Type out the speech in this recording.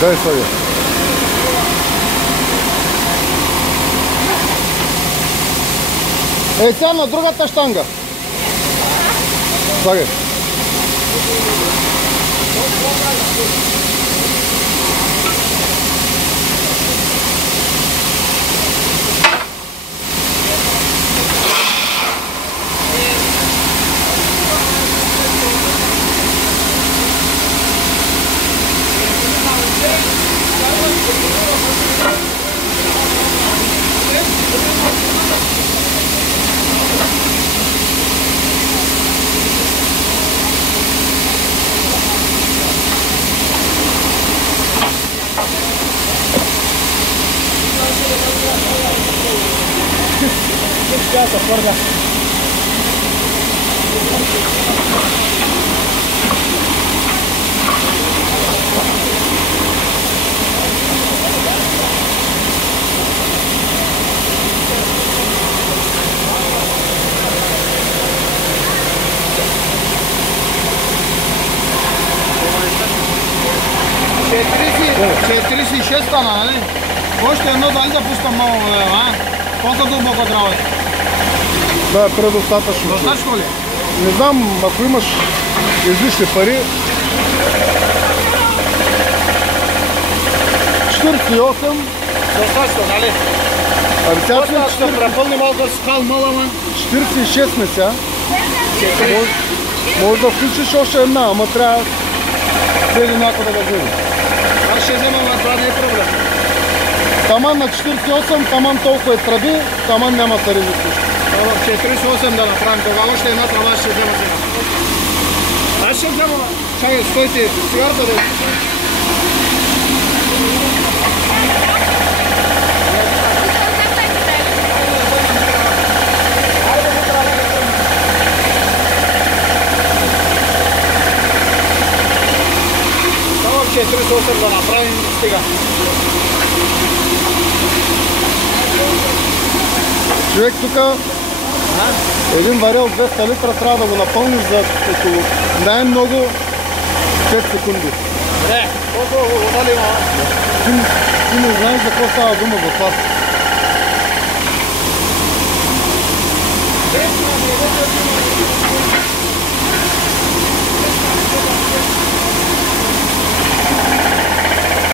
Дай слагай. Ей, сега на другата щанга. Слагай. Сейчас оформя. Ще 36 стана, нали? Още едно дали да пускам малко, а? Колко дълбоко трябва? Да, предостатъчно. Достатъчно ли? Не знам, ако имаш излишни пари. 48. Достатъчно, нали? Ами сега ще препълни малко с хал мълъма. 46 сме сега. Може да включиш още една, ама трябва преди някой да го вземе. Аз ще взема, но това не е проблем. Таман на 48, таман толкова е тръби, таман няма да реже също. 48 да направим това, още една трава ще взема сега. Аз ще взема, чакай, стойте, цигарата да е. Само 48 да направим, стига. Човек тук един варел 200 литра трябва да го напълниш за около най-много 5 секунди. Не, колко вода ли има? Ти не знаеш за какво става дума за това.